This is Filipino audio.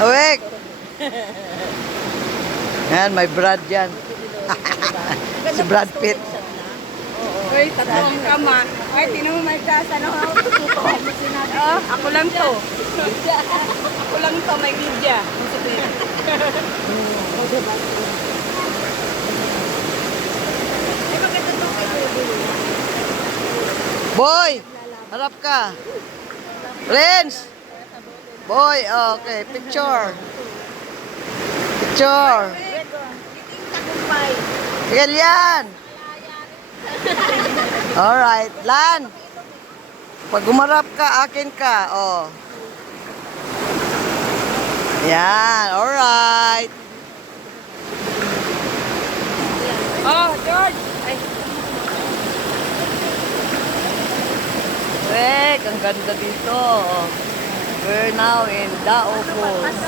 Awake! Yan, may Brad yan. Si Brad Pitt. Uy, tatlong kama. Ay, tinan mo may kasa na ako. Ako lang to. Ako lang to, may media. Boy! Harap ka. Renz! Boy, okay. Picture. Picture. Sige, Lian. Alright. Lan. Pag umarap ka, akin ka. Oh. Yan. Alright. Oh, George! Ay, Wek, ang ganda dito. We're now in Dao Falls.